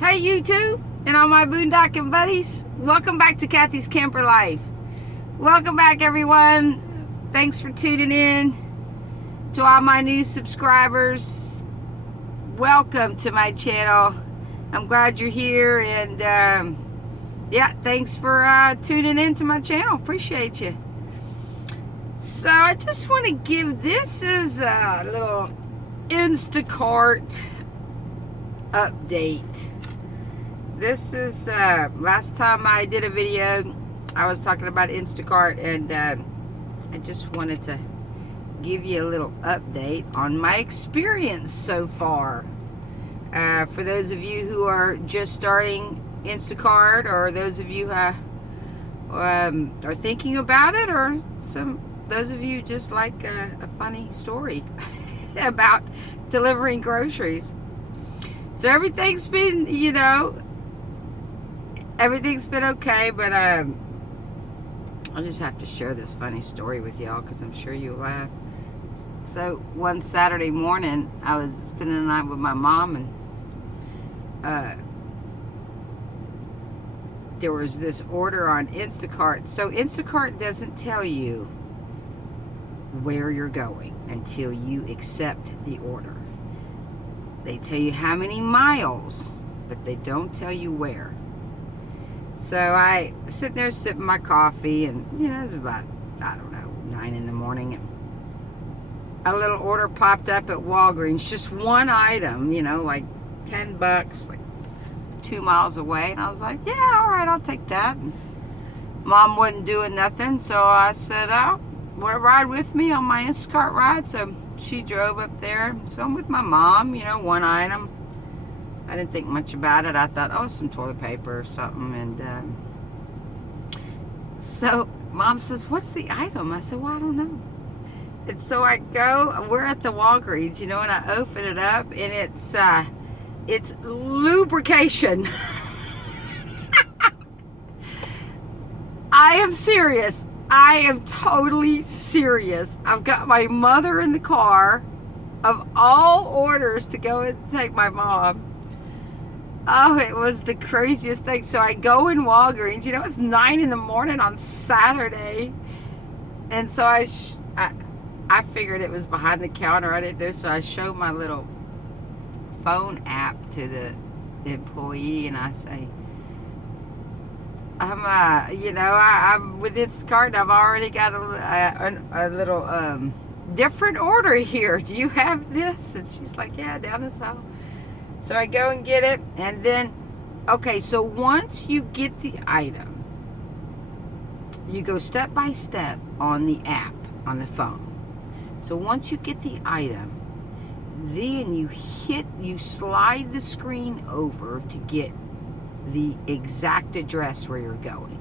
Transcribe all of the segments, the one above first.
Hey YouTube and all my boondocking buddies. Welcome back to Kathy's Camper Life. Welcome back everyone. Thanks for tuning in. To all my new subscribers, welcome to my channel. I'm glad you're here, and yeah, thanks for tuning in to my channel. Appreciate you. So I just want to give, this is a little Instacart update. This is last time I did a video, I was talking about Instacart, and I just wanted to give you a little update on my experience so far. For those of you who are just starting Instacart, or those of you who are thinking about it, or those of you just like a funny story about delivering groceries. So everything's been, everything's been okay, but I'll just have to share this funny story with y'all because I'm sure you'll laugh. So one Saturday morning, I was spending the night with my mom, and there was this order on Instacart. So Instacart doesn't tell you where you're going until you accept the order. They tell you how many miles, but they don't tell you where. So I was sitting there sipping my coffee, and it was about, I don't know, 9 in the morning, and a little order popped up at Walgreens, just one item, like $10, like 2 miles away. And I was like, yeah, all right, I'll take that. And Mom wasn't doing nothing, so I said, oh, want to ride with me on my Instacart ride? So she drove up there. So I'm with my mom, one item. I didn't think much about it. I thought, oh, some toilet paper or something. And so Mom says, what's the item? I said, well, I don't know. And so I go, we're at the Walgreens, and I open it up, and it's lubrication. I am serious. I am totally serious. I've got my mother in the car, of all orders, to go and take my mom. Oh, it was the craziest thing. So I go in Walgreens, it's 9 in the morning on Saturday. And so I figured it was behind the counter. I didn't know, so I show my little phone app to the employee, and I say, I'm with Instacart. I've already got a little different order here. Do you have this? And she's like, yeah, down this aisle. So I go and get it, and then, okay, so once you get the item, you go step by step on the app, on the phone. So once you get the item, then you slide the screen over to get the exact address where you're going.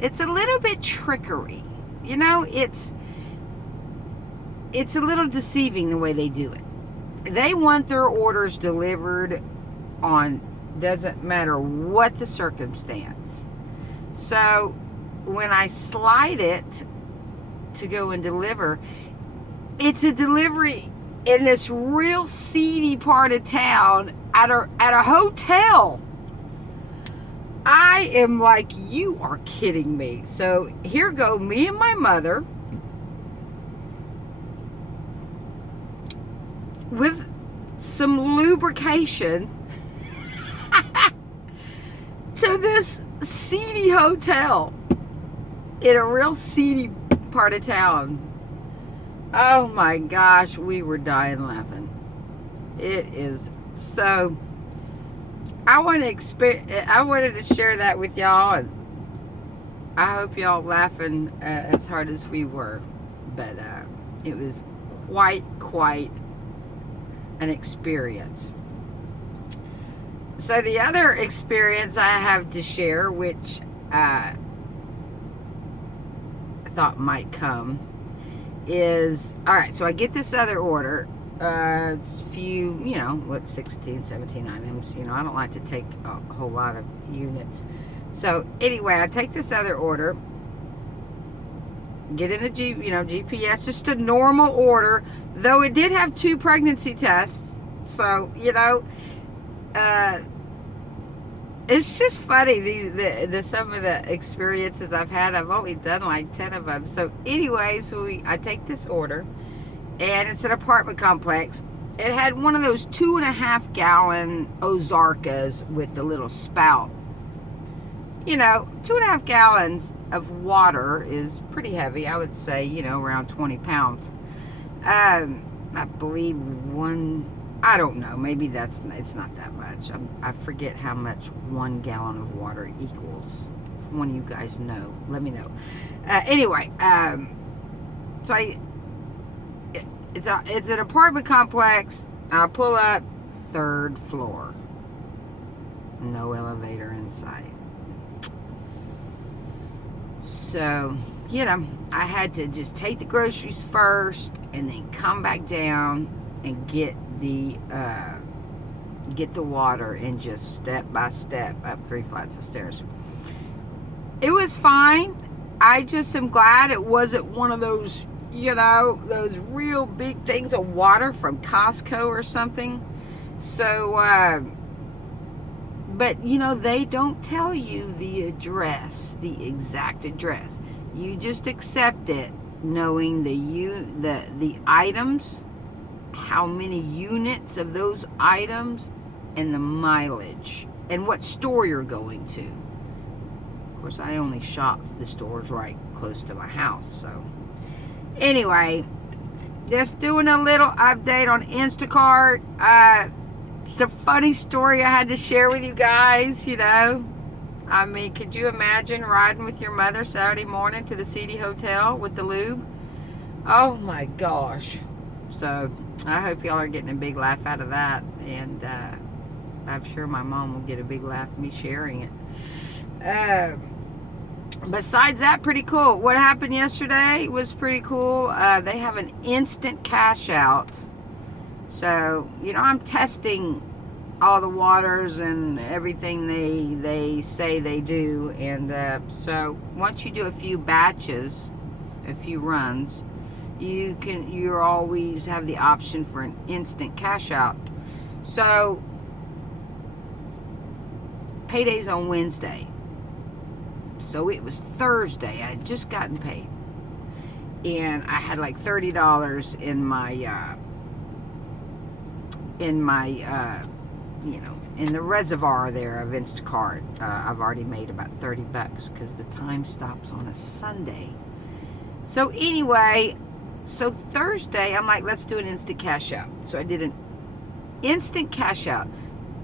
It's a little bit trickery. It's a little deceiving the way they do it. They want their orders delivered on, doesn't matter what the circumstance. So when I slide it to go and deliver, it's a delivery in this real seedy part of town at a hotel. I am like, you are kidding me. So here go me and my mother with some lubrication to this seedy hotel in a real seedy part of town. Oh my gosh, we were dying laughing. It is so. I wanted to share that with y'all, and I hope y'all laughing as hard as we were. But it was quite an experience. So the other experience I have to share, which I thought might come, is, all right, so I get this other order. It's a few, 16, 17 items. I don't like to take a whole lot of units. So anyway, I take this other order, get in the GPS, just a normal order, though it did have 2 pregnancy tests. So, It's just funny, the some of the experiences I've had. I've only done like 10 of them. So anyway, I take this order, and it's an apartment complex. It had one of those 2.5 gallon Ozarkas with the little spout. 2.5 gallons of water is pretty heavy. I would say, around 20 pounds. I believe I don't know, maybe it's not that much. I forget how much 1 gallon of water equals. If one of you guys know, let me know. Anyway, so it's an apartment complex. I pull up, 3rd floor. No elevator in sight. So, I had to just take the groceries first and then come back down and get the water, and just step by step up 3 flights of stairs. It was fine. I just am glad it wasn't one of those, those real big things of water from Costco or something. So, but they don't tell you the address, the exact address. You just accept it, knowing the items, how many units of those items, and the mileage, and what store you're going to. Of course, I only shop the stores right close to my house. So anyway, just doing a little update on Instacart. It's a funny story I had to share with you guys. I mean, could you imagine riding with your mother Saturday morning to the CD Hotel with the lube? Oh my gosh. So I hope y'all are getting a big laugh out of that, and I'm sure my mom will get a big laugh at me sharing it. Besides that, pretty cool. What happened yesterday was pretty cool. They have an instant cash out. So, I'm testing all the waters and everything they say they do. And so once you do a few batches, a few runs, you always have the option for an instant cash out. So payday's on Wednesday. So it was Thursday. I had just gotten paid. And I had like $30 in in the reservoir there of Instacart. I've already made about $30 because the time stops on a Sunday. So anyway, Thursday, I'm like, let's do an instant cash out. So I did an instant cash out,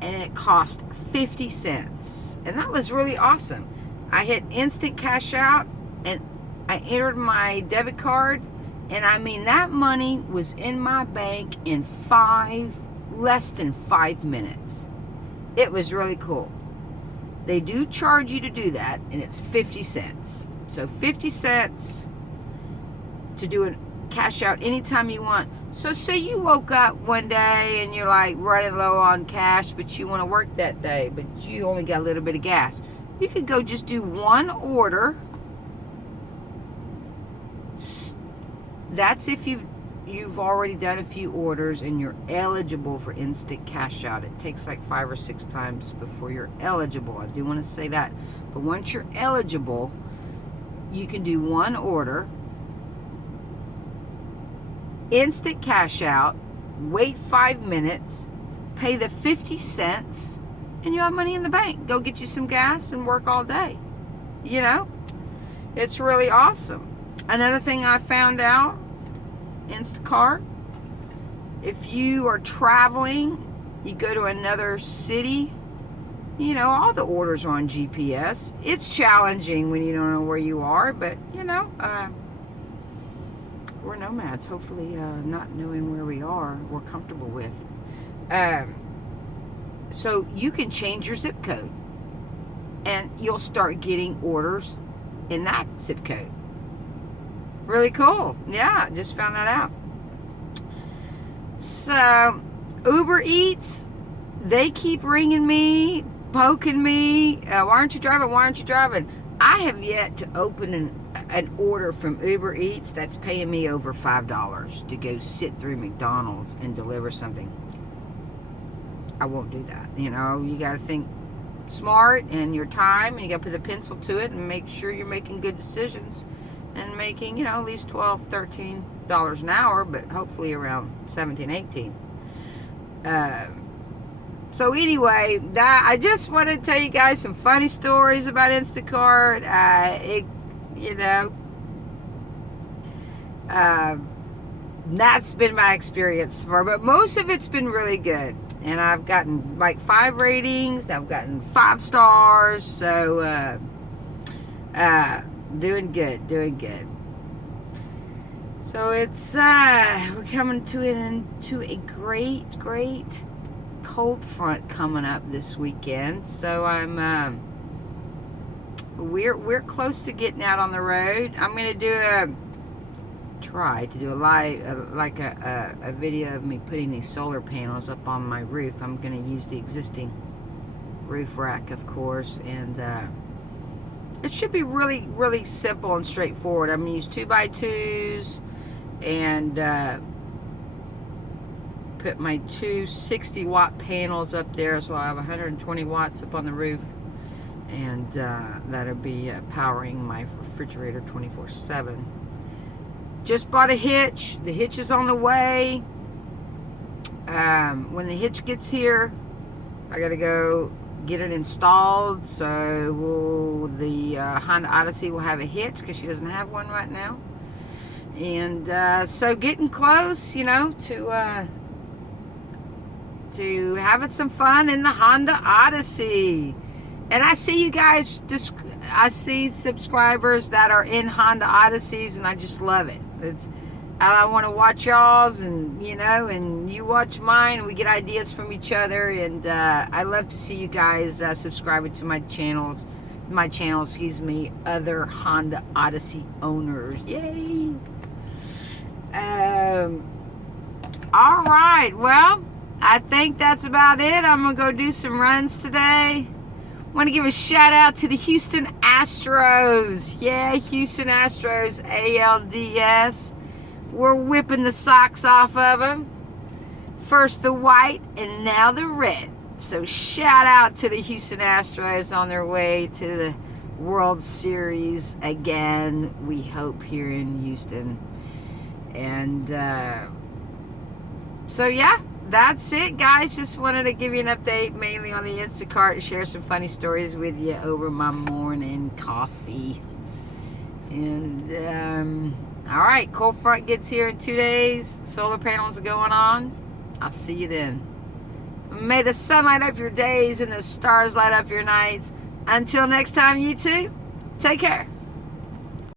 and it cost 50 cents. And that was really awesome. I hit instant cash out, and I entered my debit card, and I mean, that money was in my bank in less than 5 minutes. It was really cool. They do charge you to do that, and it's 50 cents. So 50 cents to do a cash out anytime you want. So say you woke up one day and you're like running low on cash, but you want to work that day, but you only got a little bit of gas. You could go just do one order. That's if you've already done a few orders and you're eligible for instant cash out. It takes like 5 or 6 times before you're eligible. I do want to say that. But once you're eligible, you can do one order, instant cash out, wait 5 minutes, pay the 50 cents, and you have money in the bank. Go get you some gas and work all day. It's really awesome. Another thing I found out, Instacart, if you are traveling, you go to another city, all the orders are on GPS. It's challenging when you don't know where you are, but we're nomads. Hopefully not knowing where we are, we're comfortable with. So you can change your zip code, and you'll start getting orders in that zip code. Really cool. Yeah, just found that out. So Uber Eats, they keep ringing me, poking me. Why aren't you driving? Why aren't you driving? I have yet to open an order from Uber Eats that's paying me over $5 to go sit through McDonald's and deliver something. I won't do that. You got to think smart and your time, and you got to put a pencil to it and make sure you're making good decisions and making, you know, at least $12, $13 an hour, but hopefully around 17, 18. So anyway, I just want to tell you guys some funny stories about Instacart. That's been my experience so far, but most of it's been really good. And I've gotten like 5 ratings. I've gotten 5 stars. So, doing good. So it's, we're coming into a great cold front coming up this weekend. So we're close to getting out on the road. I'm going to try to do a live, a video of me putting these solar panels up on my roof. I'm going to use the existing roof rack, of course, and it should be really simple and straightforward. I'm going to use 2x2s and put my 2 60-watt panels up there, so I have 120 watts up on the roof, and that'll be powering my refrigerator 24/7. Just bought a hitch. The hitch is on the way. When the hitch gets here, I gotta go get it installed. So the Honda Odyssey will have a hitch because she doesn't have one right now. And so getting close, you know, to having some fun in the Honda Odyssey. And I see you guys, I see subscribers that are in Honda Odysseys, and I just love it. I want to watch y'all's, and you know, and you watch mine, and we get ideas from each other. And I love to see you guys subscribing to my channels, other Honda Odyssey owners. Yay! All right, well, I think that's about it. I'm gonna go do some runs today. Want to give a shout out to the Houston Astros. Yeah, Houston Astros, ALDS. We're whipping the socks off of them. First the white and now the red. So shout out to the Houston Astros on their way to the World Series again, we hope, here in Houston. And so yeah, that's it, guys. Just wanted to give you an update mainly on the Instacart and share some funny stories with you over my morning coffee. And all right, cold front gets here in 2 days. Solar panels are going on. I'll see you then. May the sun light up your days and the stars light up your nights. Until next time, you two, take care.